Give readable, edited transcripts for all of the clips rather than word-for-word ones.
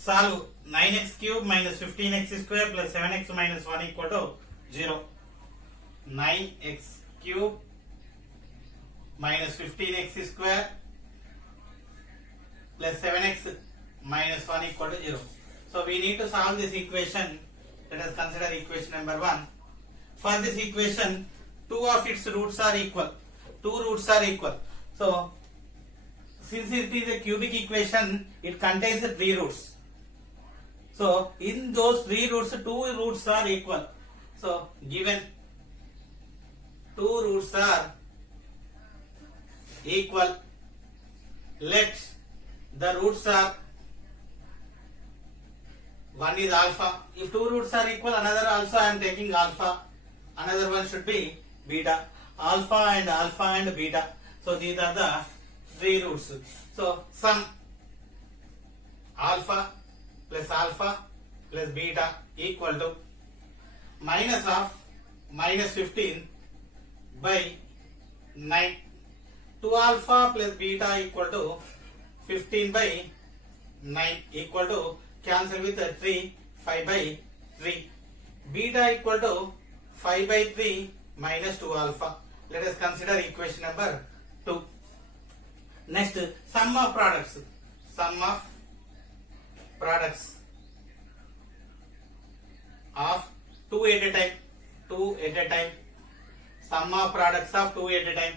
Solve 9x cube minus 15x square plus 7x minus 1 equal to 0. 9x cube minus 15x square plus 7x minus 1 equal to 0. So we need to solve this equation. Let us consider equation number 1. For this equation, two of its roots are equal. Two roots are equal. So since it is a cubic equation, it contains three roots. So in those three roots, two roots are equal. So given two roots are equal, let the roots are, one is alpha. If two roots are equal, another also I am taking alpha. Another one should be beta. Alpha and beta. So these are the three roots. So sum alpha plus beta equal to minus of minus 15 by 9. 2 alpha plus beta equal to 15 by 9 equal to cancel with 3, 5 by 3. Beta equal to 5 by 3 minus 2 alpha. Let us consider equation number 2. Next, sum of products. Sum of products of 2 at a time. 2 at a time. Sum of products of 2 at a time.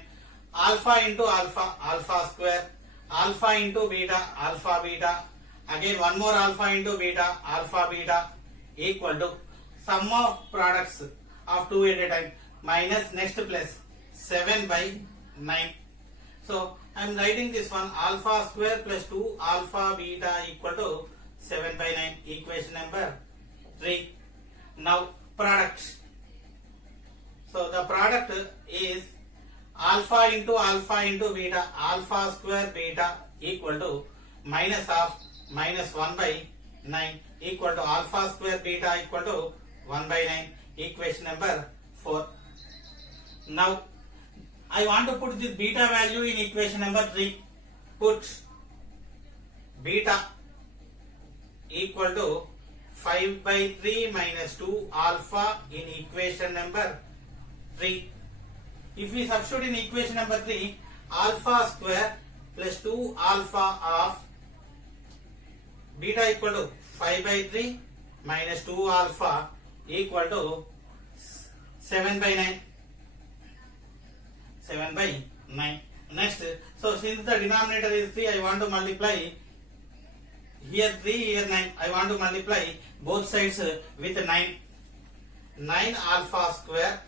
Alpha into alpha, alpha square. Alpha into beta, alpha beta. Again one more alpha into beta, alpha beta equal to sum of products of 2 at a time minus next plus 7 by 9. So I am writing this one, alpha square plus 2 alpha beta equal to 7 by 9, equation number 3. Now product. So the product is alpha into beta, alpha square beta equal to minus of minus 1 by 9 equal to alpha square beta equal to 1 by 9, equation number 4. Now I want to put this beta value in equation number 3. Put beta equal to 5 by 3 minus 2 alpha in equation number 3. If we substitute in equation number 3, alpha square plus 2 alpha of beta equal to 5 by 3 minus 2 alpha equal to 7 by 9. 7 by 9. Next, so since the denominator is 3, I want to multiply here 3, here 9. I want to multiply both sides with 9. 9 alpha square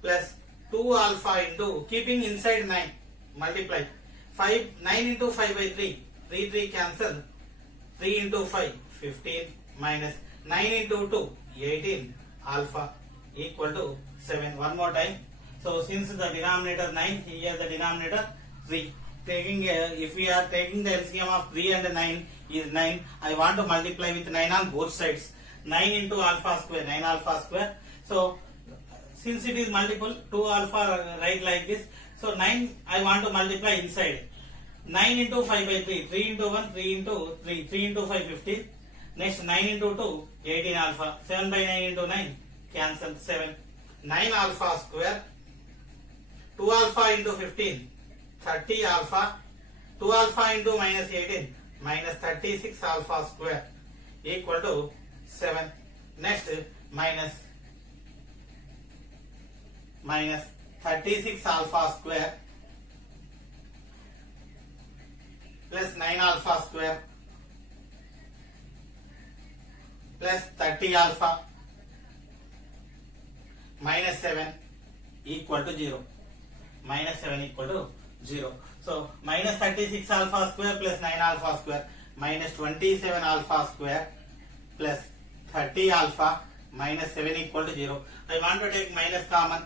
plus 2 alpha into, keeping inside 9, multiply 9 into 5 by 3. 3 cancel. 3 into 5, 15 minus 9 into 2, 18 alpha equal to 7. One more time. So since the denominator 9, here the denominator 3. If we are taking the LCM of 3 and 9 is 9, I want to multiply with 9 on both sides. 9 into alpha square, 9 alpha square. So since it is multiple, 2 alpha write like this. So 9 I want to multiply inside. 9 into 5 by 3, 3 into 1, 3 into 3, 3 into 5, 15. Next 9 into 2, 18 alpha. 7 by 9 into 9, cancel 7. 9 alpha square, 2 alpha into 15, 30 alpha. 2 alpha into minus 18, minus 36 alpha square equal to 7. Next minus 36 alpha square plus 9 alpha square plus 30 alpha minus 7 equal to 0. Minus 7 equal to 0. So minus 36 alpha square plus 9 alpha square minus 27 alpha square plus 30 alpha minus 7 equal to 0. I want to take minus common.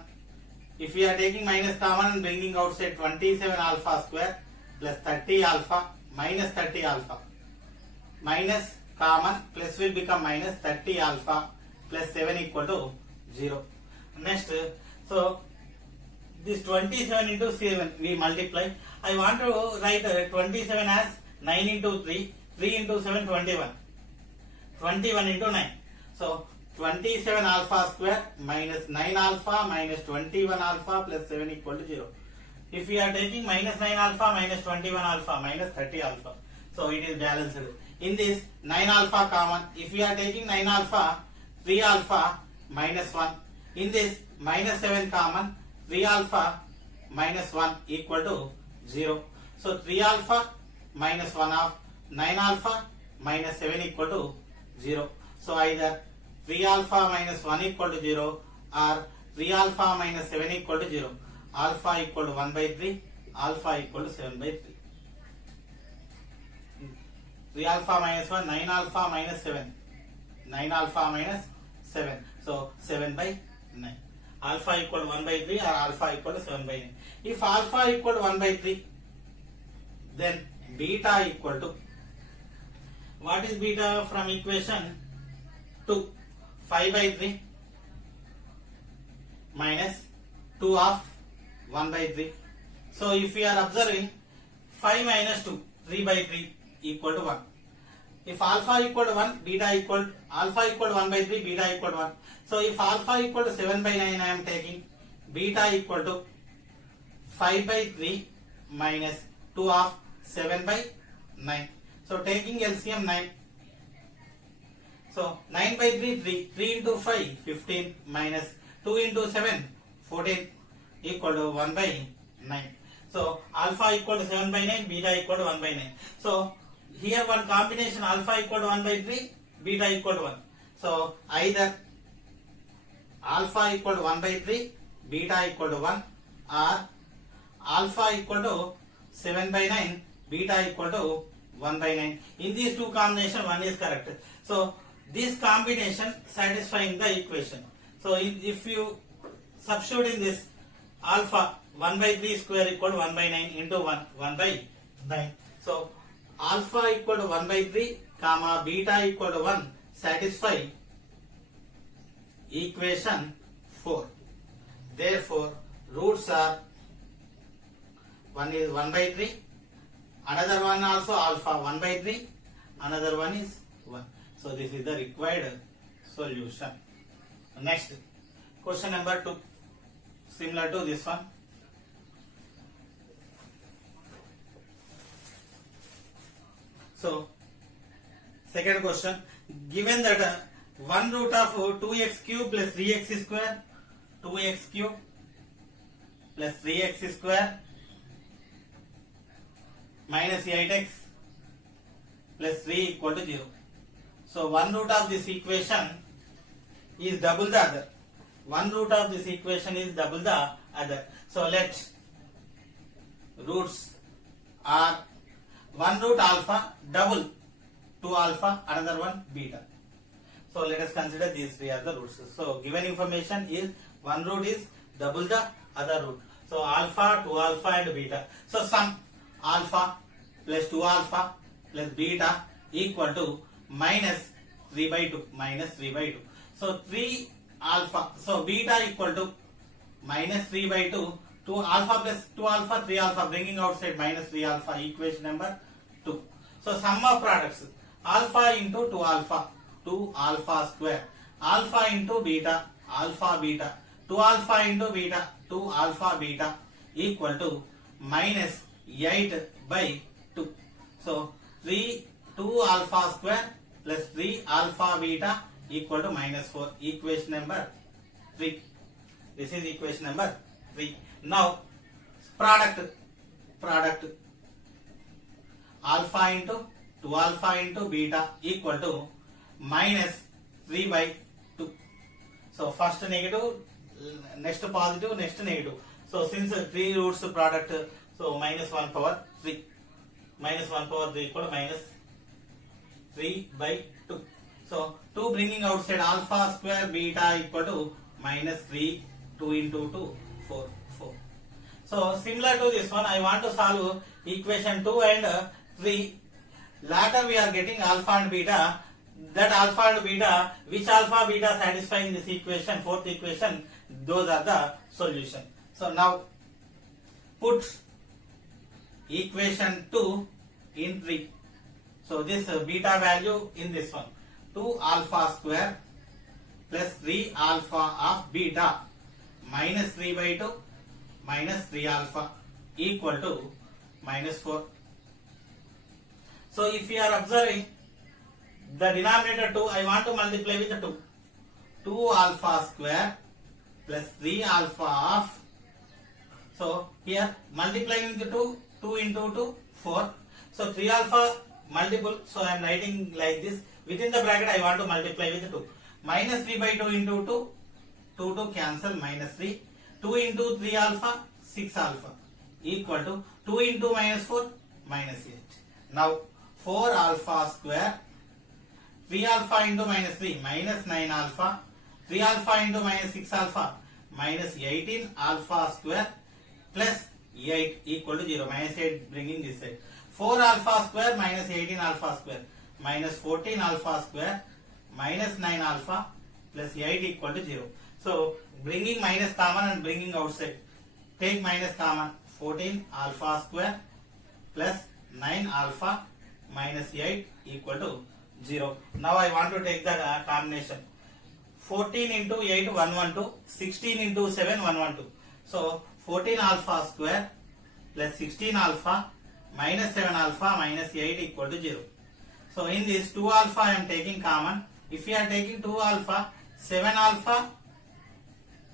If we are taking minus common and bringing outside 27 alpha square plus 30 alpha minus 30 alpha. Minus common, plus will become minus 30 alpha plus 7 equal to 0. Next, so this 27 into 7 we multiply. I want to write 27 as 9 into 3. 3 3 into 7, 21. 21 into 9. So 27 alpha square minus 9 alpha minus 21 alpha plus 7 equal to 0. If we are taking minus 9 alpha minus 21 alpha minus 30 alpha, so it is balanced. In this 9 alpha common, if we are taking 9 alpha, 3 alpha minus 1. In this minus 7 common, 3 alpha minus 1 equal to 0. So 3 alpha minus 1 of 9 alpha minus 7 equal to 0. So either 3 alpha minus 1 equal to 0 or 3 alpha minus 7 equal to 0. Alpha equal to 1 by 3, alpha equal to 7 by 3. 3 alpha minus 1, 9 alpha minus 7. 9 alpha minus 7. So 7 by 9. Alpha equal to 1 by 3 or alpha equal to 7 by 9. If alpha equal to 1 by 3, then beta equal to, what is beta from equation 2? 5 by 3 minus 2 of 1 by 3. So if we are observing 5 minus 2, 3 by 3 equal to 1. If alpha equal to 1, beta equal, alpha equal to 1 by 3, beta equal to 1. So if alpha equal to 7 by 9 I am taking, beta equal to 5 by 3 minus 2 of 7 by 9. So taking LCM 9. So 9 by 3, 3. 3 into 5, 15 minus 2 into 7, 14 equal to 1 by 9. So alpha equal to 7 by 9, beta equal to 1 by 9. So here one combination alpha equal to 1 by 3, beta equal to 1. So either alpha equal to 1 by 3, beta equal to 1, or alpha equal to 7 by 9, beta equal to 1 by 9. In these two combination, one is correct. So this combination satisfying the equation. So if you substitute in this, alpha 1 by 3 square equal to 1 by 9 into 1 by 9. So alpha equal to 1 by 3 comma beta equal to 1 satisfy equation 4. Therefore roots are, one is 1 by 3, another one also alpha 1 by 3, another one is 1. So this is the required solution. Next, question number 2, similar to this one. So second question, given that 1 root of 2x cube plus 3x square, 2x cube plus 3x square minus 8x plus 3 equal to 0. So 1 root of this equation is double the other. 1 root of this equation is double the other. So let roots are 1 root alpha double 2 alpha, another one beta. So let us consider these three are the roots. So given information is 1 root is double the other root. So alpha, 2 alpha and beta. So sum alpha plus 2 alpha plus beta equal to minus 3 by 2. Minus 3 by 2. So 3 alpha. So beta equal to minus 3 by 2. 2 alpha plus 2 alpha, 3 alpha, bringing outside minus 3 alpha, equation number 2. So sum of products, alpha into 2 alpha, 2 alpha square, alpha into beta, alpha beta, 2 alpha into beta, 2 alpha beta equal to minus 8 by 2. So 2 alpha square plus 3 alpha beta equal to minus 4, equation number 3. This is equation number 3. Now product alpha into 2 alpha into beta equal to minus 3 by 2. So first negative, next positive, next negative. So since 3 roots product, so minus 1 power 3. Minus 1 power 3 equal to minus 3 by 2. So 2 bringing outside alpha square beta equal to minus 3, 2 into 2, 4. So similar to this one, I want to solve equation 2 and 3. Later we are getting alpha and beta. That alpha and beta, which alpha beta satisfying this equation, fourth equation, those are the solution. So now put equation 2 in 3. So this beta value in this one, 2 alpha square plus 3 alpha of beta minus 3 by 2 minus 3 alpha equal to minus 4. So if you are observing the denominator 2, I want to multiply with 2. 2 alpha square plus 3 alpha of, so here multiplying with 2, 2 into 2, 4. So 3 alpha multiple, so I am writing like this. Within the bracket I want to multiply with 2. Minus 3 by 2 into 2, 2 to cancel, minus 3. 2 into 3 alpha, 6 alpha equal to 2 into minus 4, minus 8. Now 4 alpha square, 3 alpha into minus 3, minus 9 alpha, 3 alpha into minus 6 alpha, minus 18 alpha square plus 8 equal to 0. Minus 8 bringing this side. 4 alpha square minus 18 alpha square minus 14 alpha square minus 9 alpha plus 8 equal to 0. So bringing minus common and bringing outside. Take minus common. 14 alpha square plus 9 alpha minus 8 equal to 0. Now I want to take the combination. 14 into 8 112, 16 into 7 112. So 14 alpha square plus 16 alpha minus 7 alpha minus 8 equal to 0. So in this 2 alpha I am taking common. If you are taking 2 alpha, 7 alpha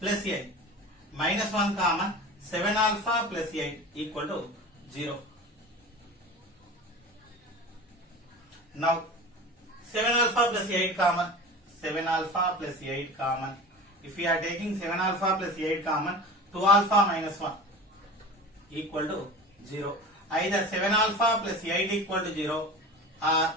plus 8 minus 1 common, 7 alpha plus 8 equal to 0. Now 7 alpha plus 8 common, 7 alpha plus 8 common. If we are taking 7 alpha plus 8 common, 2 alpha minus 1 equal to 0. Either 7 alpha plus 8 equal to 0 or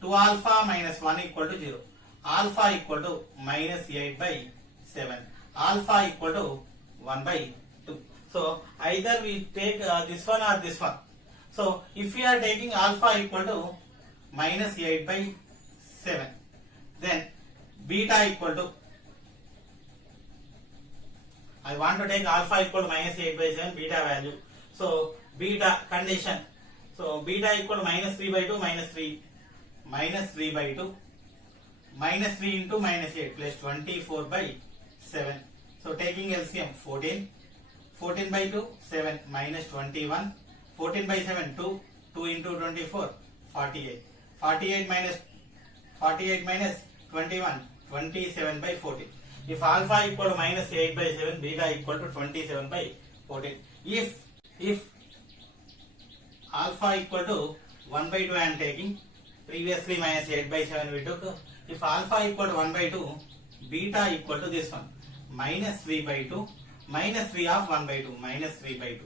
2 alpha minus 1 equal to 0. Alpha equal to minus 8 by 7. Alpha equal to 1 by 2. So either we take this one or this one. So if we are taking alpha equal to minus 8 by 7, then beta equal to, I want to take alpha equal to minus 8 by 7 beta value. So beta condition. So beta equal to minus 3 by 2 minus 3 by 2 minus 3 into minus 8 plus 24 by 7. So taking LCM 14 by 2 7 minus 21, 14 by 7 2 into 24 48, 48 minus 21 27 by 14. If alpha equal to minus 8 by 7, beta equal to 27 by 14. If alpha equal to 1 by 2 I am taking, previously minus 8 by 7 we took. If alpha equal to 1 by 2, beta equal to this one, minus 3 by 2, minus 3 of 1 by 2, minus 3 by 2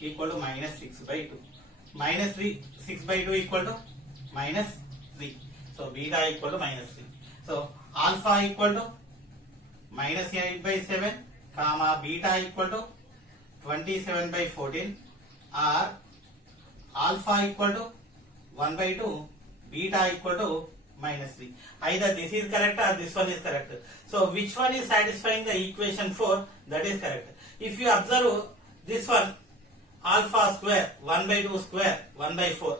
equal to minus 6 by 2. Minus 6 by 2 equal to minus 3. So beta equal to minus 3. So alpha equal to minus 8 by 7, comma beta equal to 27 by 14, or alpha equal to 1 by 2, beta equal to minus 3. Either this is correct or this one is correct. So which one is satisfying the equation 4? That is correct. If you observe this one, alpha square 1 by 2 square 1 by 4,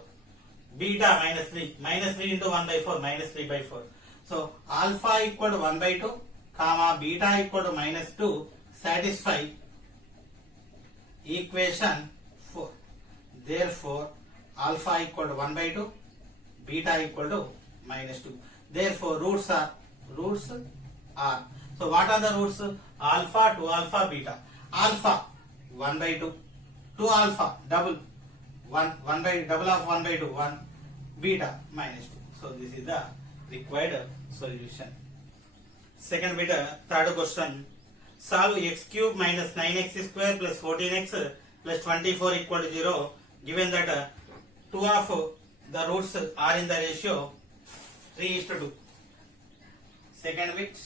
beta minus 3 into 1 by 4 minus 3 by 4. So alpha equal to 1 by 2, comma beta equal to minus 2 satisfy equation 4. Therefore alpha equal to 1 by 2, beta equal to minus 2. Therefore roots are. So what are the roots? Alpha, 2 alpha, beta. Alpha 1 by 2, 2 alpha double, 1 by double of 1 by 2 1, beta minus 2. So this is the required solution. Second bit, third question. Solve x cube minus 9x square plus 14x plus 24 equal to 0, given that 2 of the roots are in the ratio 3:2. Second bit,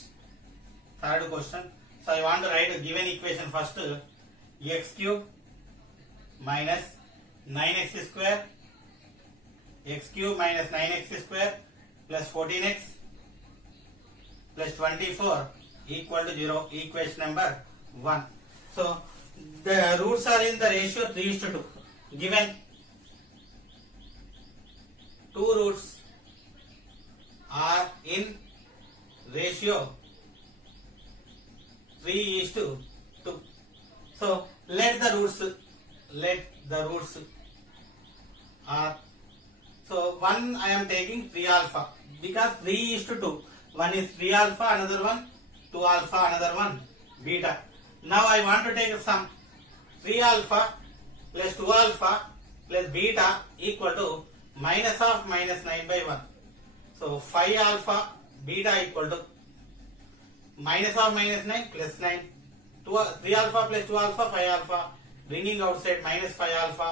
third question. So I want to write a given equation first. X cube minus 9x square, x cube minus 9x square plus 14x plus 24 equal to 0. Equation number 1. So the roots are in the ratio 3:2. Given two roots are in ratio 3:2. So let the roots are, so one I am taking 3 alpha because 3:2. One is 3 alpha, another one 2 alpha, another one beta. Now I want to take a sum. 3 alpha plus 2 alpha plus beta equal to minus of minus 9 by 1. So 5 alpha beta equal to minus of minus 9 plus 9. 3 alpha plus 2 alpha 5 alpha, bringing outside minus 5 alpha,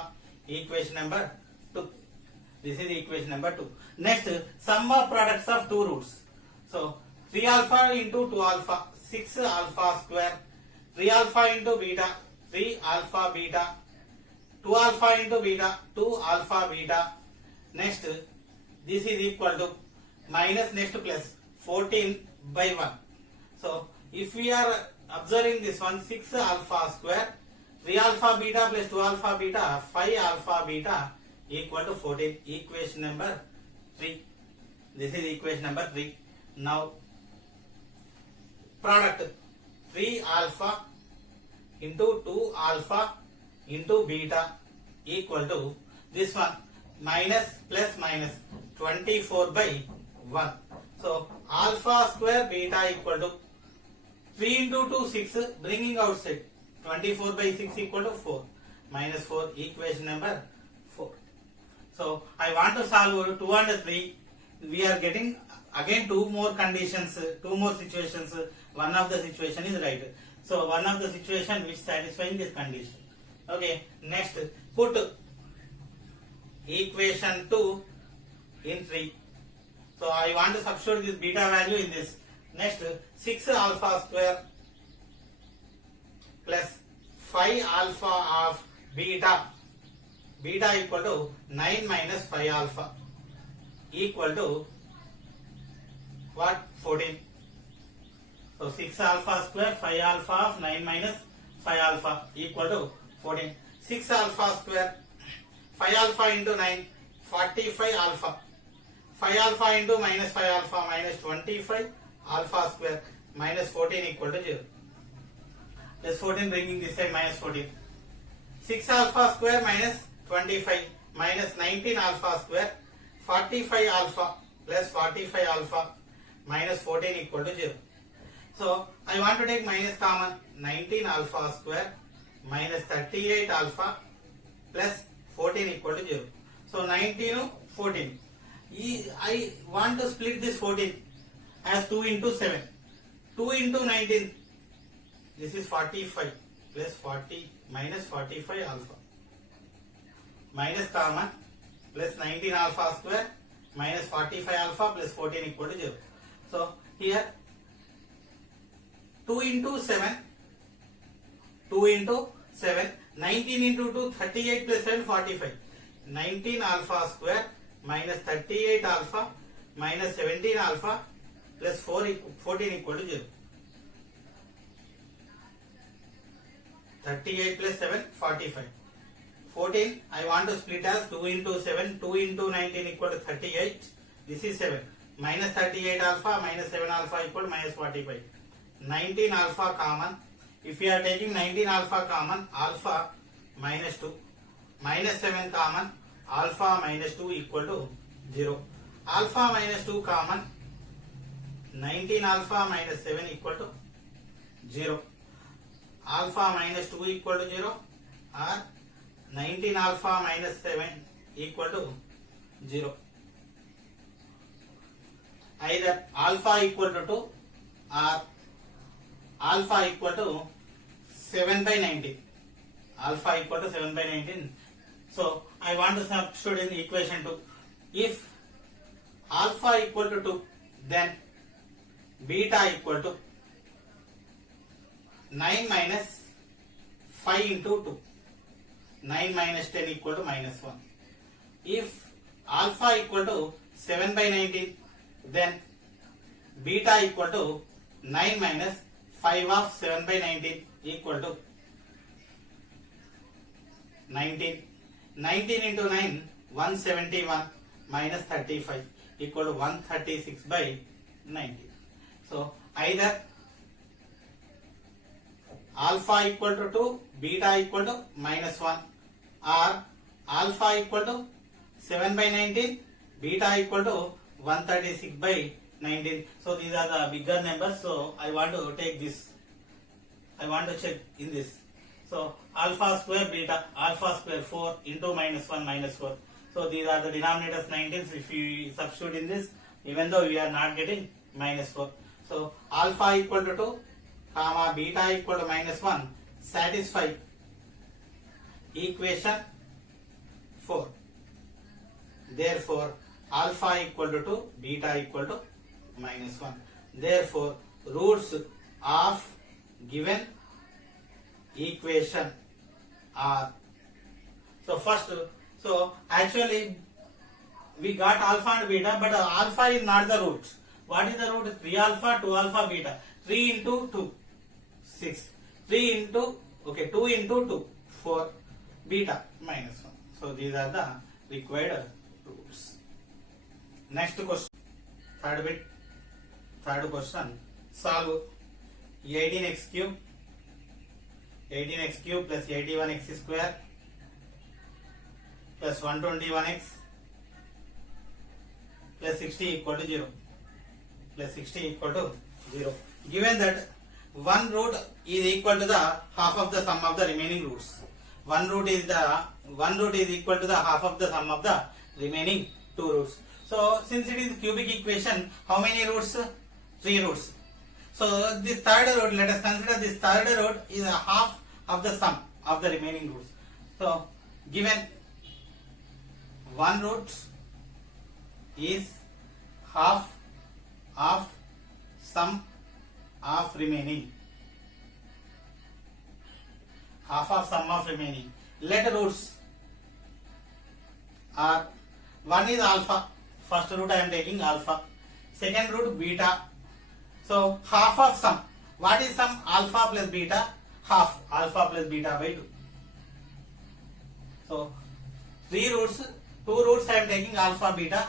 equation number 2. This is equation number 2. Next, sum of products of two roots. So 3 alpha into 2 alpha, 6 alpha square. 3 alpha into beta, 3 alpha beta. 2 alpha into beta, 2 alpha beta. Next, this is equal to minus, next plus 14 by 1. So if we are observing this one, 6 alpha square, 3 alpha beta plus 2 alpha beta, 5 alpha beta equal to 14. Equation number 3. This is equation number 3. Now product 3 alpha into 2 alpha into beta equal to this one, minus plus minus 24 by 1. So alpha square beta equal to 3 into 2 6, bringing outside 24 by 6 equal to 4, minus 4, equation number 4. So I want to solve 2 and 3. We are getting again two more conditions, two more situations. One of the situation is right. So one of the situation which satisfying this condition. Okay, next put equation 2 in 3. So I want to substitute this beta value in this. Next, 6 alpha square plus 5 alpha of beta equal to 9 minus 5 alpha equal to what? 14. So 6 alpha square, 5 alpha of 9 minus 5 alpha equal to 14. 6 alpha square, 5 alpha into 9, 45 alpha. 5 alpha into minus 5 alpha, minus 25 alpha square, minus 14 equal to 0. Plus 14 bringing this side minus 14. 6 alpha square minus 25 minus 19 alpha square, 45 alpha plus 45 alpha minus 14 equal to 0. So I want to take minus common. 19 alpha square minus 38 alpha plus 14 equal to 0. So 19 14. I want to split this 14 as 2 into 7. 2 into 19. This is 45 plus 40 minus 45 alpha. Minus common plus 19 alpha square minus 45 alpha plus 14 equal to 0. So here 2 into 7, 2 into 7, 19 into 2, 38 plus 7, 45. 19 alpha square minus 38 alpha minus 17 alpha plus 14 equal to 0. 38 plus 7, 45. 14, I want to split as 2 into 7, 2 into 19 equal to 38. This is 7. Minus 38 alpha minus 7 alpha equal to minus 45. 19 alpha common. If you are taking 19 alpha common, alpha minus 2. Minus 7 common, alpha minus 2 equal to 0. Alpha minus 2 common, 19 alpha minus 7 equal to 0. Alpha minus 2 equal to 0 or 19 alpha minus 7 equal to 0. Either alpha equal to 2 or alpha equal to 7 by 19. Alpha equal to 7 by 19. So I want to substitute in equation 2. If alpha equal to 2, then beta equal to 9 minus 5 into 2. 9 minus 10 equal to minus 1. If alpha equal to 7 by 19, then beta equal to 9 minus 5 of 7 by 19 equal to 19. 19 into 9, 171 minus 35 equal to 136 by 19. So either alpha equal to 2, beta equal to minus 1, or alpha equal to 7 by 19, beta equal to 136 by 19. So these are the bigger numbers. So I want to take this. I want to check in this. So alpha square beta, alpha square 4 into minus 1 minus 4. So these are the denominators 19. So if you substitute in this, even though we are not getting minus 4. So alpha equal to 2, comma beta equal to minus 1 satisfy equation 4. Therefore alpha equal to 2, beta equal to minus 1. Therefore roots of given equation are. So first, so actually we got alpha and beta, but alpha is not the root. What is the root? 3 alpha, 2 alpha, beta. 3 into 2, 6. 3 into, okay, 2 into 2, 4. Beta minus 1. So these are the required roots. Next question. Third question. Solve 18x cube. 18x cube plus 81x square plus 121x plus 60 equal to 0. Plus 60 equal to 0. Given that one root is equal to the half of the sum of the remaining roots. One root is equal to the half of the sum of the remaining two roots. So since it is cubic equation, how many roots? 3 roots. So this third root, let us consider this third root is a half of the sum of the remaining roots. So given one root is half of sum of remaining. Half of sum of remaining. Let roots are, one is alpha. First root I am taking alpha. Second root beta. So half of sum. What is sum? Alpha plus beta. Half alpha plus beta by 2. So 3 roots, 2 roots I am taking alpha beta.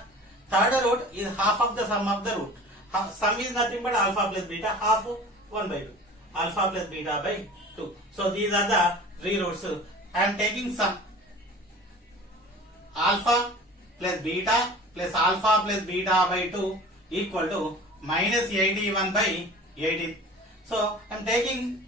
Third root is half of the sum of the root. Sum is nothing but alpha plus beta, half 1 by 2. Alpha plus beta by 2. So these are the 3 roots. I am taking sum. Alpha plus beta plus alpha plus beta by 2 equal to minus 81 by 18. So I am taking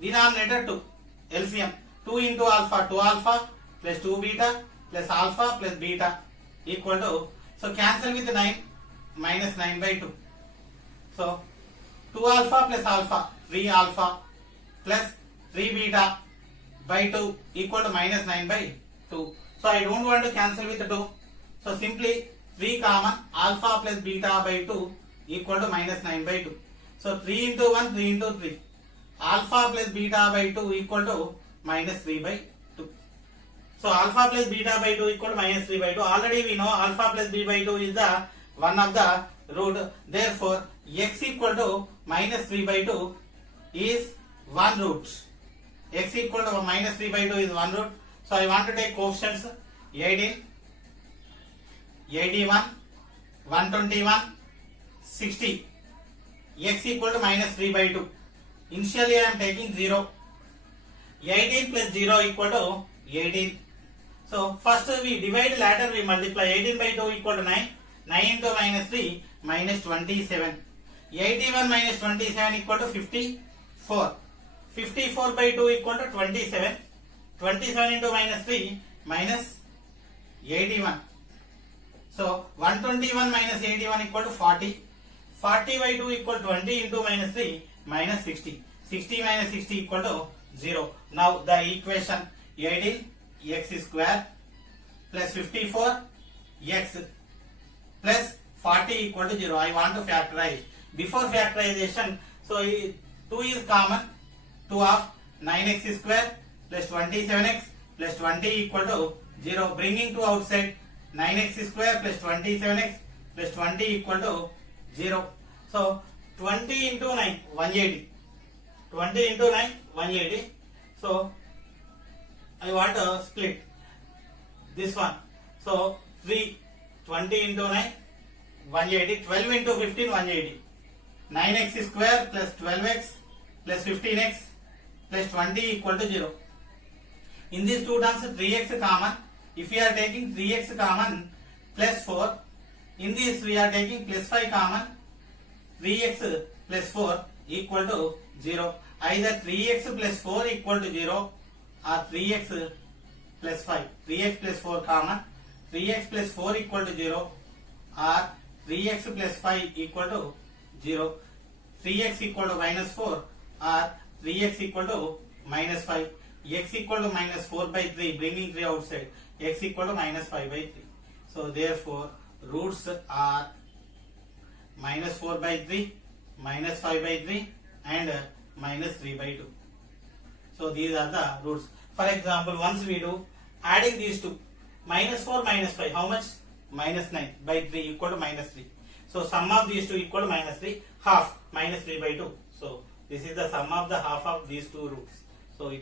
denominator 2, LCM. 2 into alpha, 2 alpha plus 2 beta plus alpha plus beta equal to, so cancel with 9, minus 9 by 2. So 2 alpha plus alpha, 3 alpha plus 3 beta by 2 equal to minus 9 by 2. So I don't want to cancel with 2. So simply 3 common, alpha plus beta by 2 equal to minus 9 by 2. So 3 into 1, 3 into 3. Alpha plus beta by 2 equal to minus 3 by 2. So alpha plus beta by 2 equal to minus 3 by 2. Already we know alpha plus b by 2 is the one of the root. Therefore x equal to minus 3 by 2 is one root. X equal to minus 3 by 2 is one root. So I want to take coefficients 18, 81, 121, 60. X equal to minus 3 by 2. Initially I am taking 0. 18 plus 0 equal to 18. So first we divide, later we multiply. 18 by 2 equal to 9. 9 into minus 3 minus 27. 81 minus 27 equal to 54. 54 by 2 equal to 27. 27 into minus 3 minus 81. So 121 minus 81 equal to 40. 40 by 2 equal to 20 into minus 3 minus 60. 60 minus 60 equal to 0. Now the equation 18 x square plus 54 x plus 40 equal to 0. I want to factorize. Before factorization, so 2 is common. 2 of 9x square plus 27x plus 20 equal to 0. Bringing to outside, 9x square plus 27x plus 20 equal to 0. So 20 into 9, 180. 20 into 9, 180. So I want to split this one. So 3 20 into 9, 180. 12 into 15, 180. 9x square plus 12x plus 15x plus 20 equal to 0. In these two terms, 3x common. If we are taking 3x common plus 4, in this we are taking plus 5 common. 3x plus 4 equal to 0. Either 3x plus 4 equal to 0 or 3x plus 5. 3x plus 4 common. 3x plus 4 equal to 0 or 3x plus 5 equal to 0. 3x equal to minus 4 or 3x equal to minus 5. X equal to minus 4 by 3, bringing 3 outside. X equal to minus 5 by 3. So therefore roots are minus 4 by 3, minus 5 by 3 and minus 3 by 2. So these are the roots. For example, once we do adding these two, minus 4 minus 5, how much? Minus 9 by 3 equal to minus 3. So sum of these two equal to minus 3, half minus 3 by 2. So this is the sum of the half of these two roots. So it